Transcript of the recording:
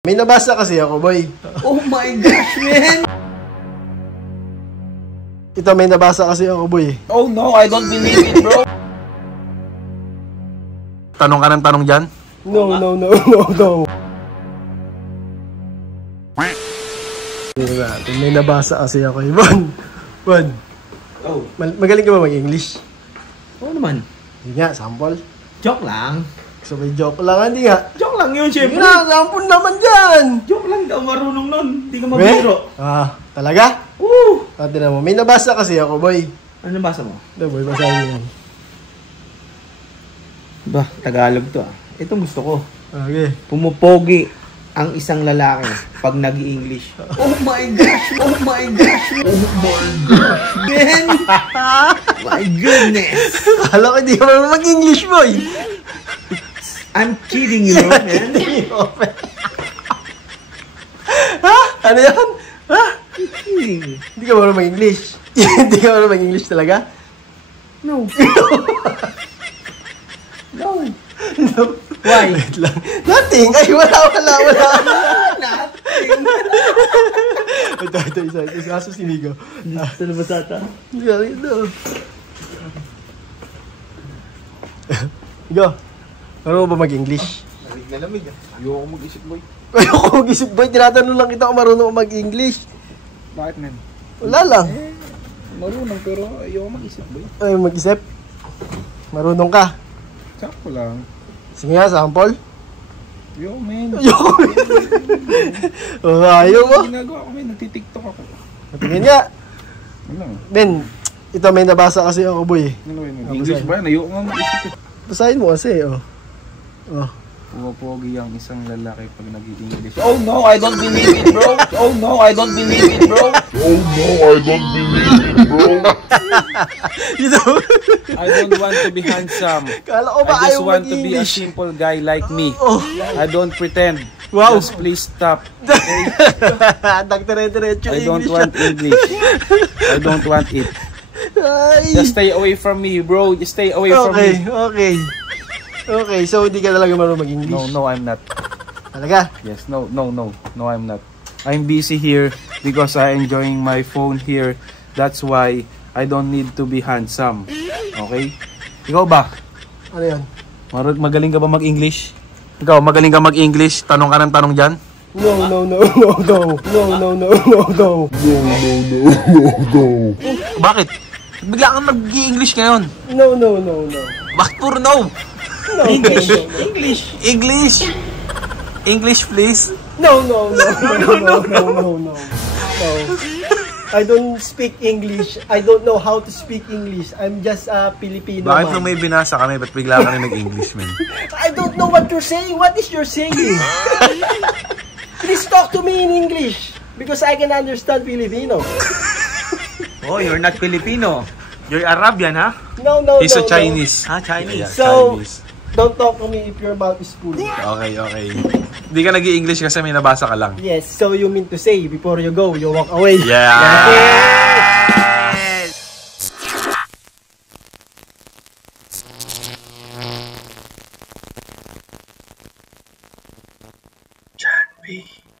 May nabasa kasi ako, boy. Oh my gosh, man! Ito, may nabasa kasi ako, boy. Oh no, I don't believe it, bro. Tanong ka ng tanong dyan? No. May nabasa kasi ako, Ivan. Juan, Oh, magaling ka ba mag-English? oo naman. Hindi nga, sample. Joke lang. So may joke lang, hindi nga. Joke lang yun, Hindi syempre. nga, sample naman dyan. Joke lang, di ako marunong nun. Hindi ka magbiro. Talaga? Woo! Pati na mo, may nabasa kasi ako, boy. Ano basa mo? Ito, boy, basahin mo yan. Ba, Tagalog to ah. Itong gusto ko. Okay. Pumupogi ang isang lalaki pag nag-i-English. Oh my gosh! Oh my gosh! Oh my gosh! Man! My goodness! Kala ko hindi ka marunong mag-English, boy. I'm kidding you, man. Ha? Ano yan? Ha? Kidding. Hindi ka marunong mag-English? Hindi ka marunong mag-English talaga? No. No. No. Why? Wait lang. Nothing. Ay, wala. Nothing. Ito, isa. Aso sinigaw. Sa labasata. Ito. Go. Marunong ba mag-English? Lamig na lamig ah. Ayoko mag-isip, boy. Ayoko mag-isip, boy. Tinatanong lang kita kung marunong mag-English. Bakit, man? Wala lang. Marunong pero ayoko mag-isip, boy. Ay, mag-isip. Marunong ka. Sakto lang. Sige nga, sample. Ayoko, man. Ayoko. Ayaw mo. Ginagawa ko, man. Nagtitiktok ako. Patingin nga. Ano? Ben, ito may nabasa kasi ako, boy. Ano yun? English ba? Ayoko nga mag-isip. Basahin mo kasi, oh. Pumapogi ang isang lalaki pag nag-i-English. Oh no, I don't believe it, bro. Oh no, I don't believe it, bro. Oh no, I don't believe it, bro. I don't want to be handsome. Kala ko ba I ayaw just want to be a mag-English? simple guy like me. Oh. I don't pretend. Wow. Just please stop. Nagtire-diretso I don't English want siya. English. I don't want it. Ay. Just stay away from me, bro. Just stay away from me. Okay, so hindi ka talaga marunong mag-English? No, I'm not. Talaga? Yes, no, I'm not. I'm busy here because I'm enjoying my phone here. That's why I don't need to be handsome. Okay? Ikaw ba? Ano yan? Magaling ka ba mag-English? Ikaw, magaling ka mag-English? Tanong ka ng tanong dyan? No. Bakit? Bigla kang nag-i-English ngayon. No. Bakit puro no? English, please. No. I don't speak English. I don't know how to speak English. I'm just a Filipino Bakit man. nung may binasa kami, ba't bigla ka na nag-English, man? I don't know what you're saying. What is you're saying? Please talk to me in English because I can understand Filipino. Oh, you're not Filipino. You're Arabian, ha? No. He's a Chinese. Chinese. Yeah, So, Chinese. don't talk to me if your mouth is full. Okay. Hindi ka nag-i-English kasi may nabasa ka lang. Yes, so you mean to say before you go, you walk away. Yeah!